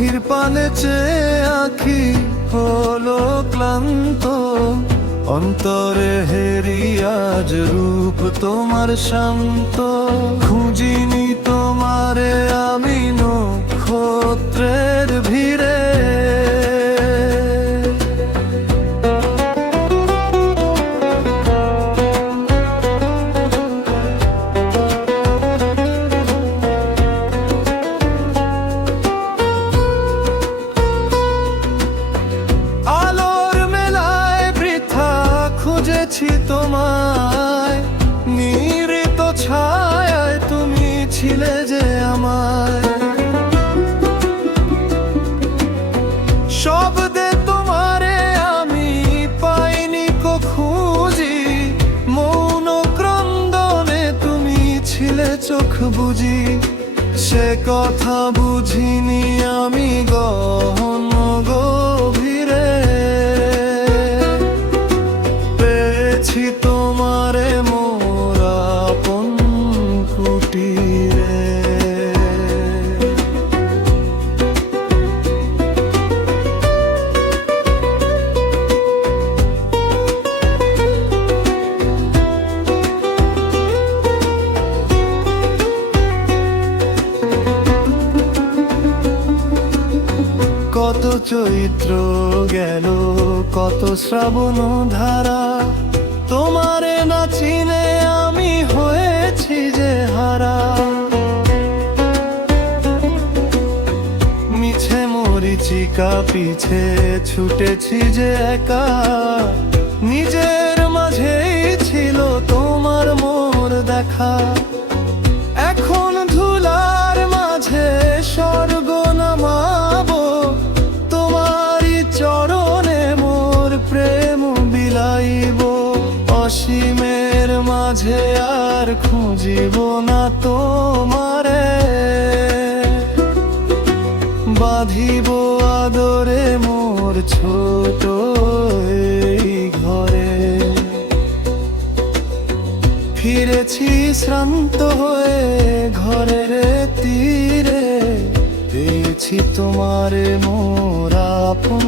বাহির পানে চেয়ে আঁখি হলো ক্লান্ত, অন্তরে হেরি আজ রূপ তোমার শান্ত। খুঁজিনি তোমারে আমি নক্ষত্রের ভিড়ে, খুঁজেছি তোমায় নিরিত ছায়ায়, তুমি ছিলে যে আমায়। শব্দে তোমারে আমি পাইনি কো খুঁজি, মৌন ক্রন্দনে তুমি ছিলে চোখ বুঝি। সে কথা বুঝিনি আমি গহন গভীরে, তোমারে মোর আপন কুটিরে। কত চৈত্র গেল, কত শ্রাবণ ধারা, তোমারে না চিনে আমি হয়েছি যে হারা। মিছে মরিচিকা পিছে ছুটেছি যে একা, নিজের মাঝেই ছিল তোমার মোর দেখা। এখন ধুলার মাঝে স্বর্গ নামাবো, তোমারই চরণে মোর প্রেম বিলাইব। অসীমের মাঝে আর খুঁজিব না তোমারে, বাঁধিব আদরে মোর ছোট এই ঘরে। ফিরেছি শ্রান্ত হয়ে ঘরের তীরে, পেয়েছি তোমারে মোর আপন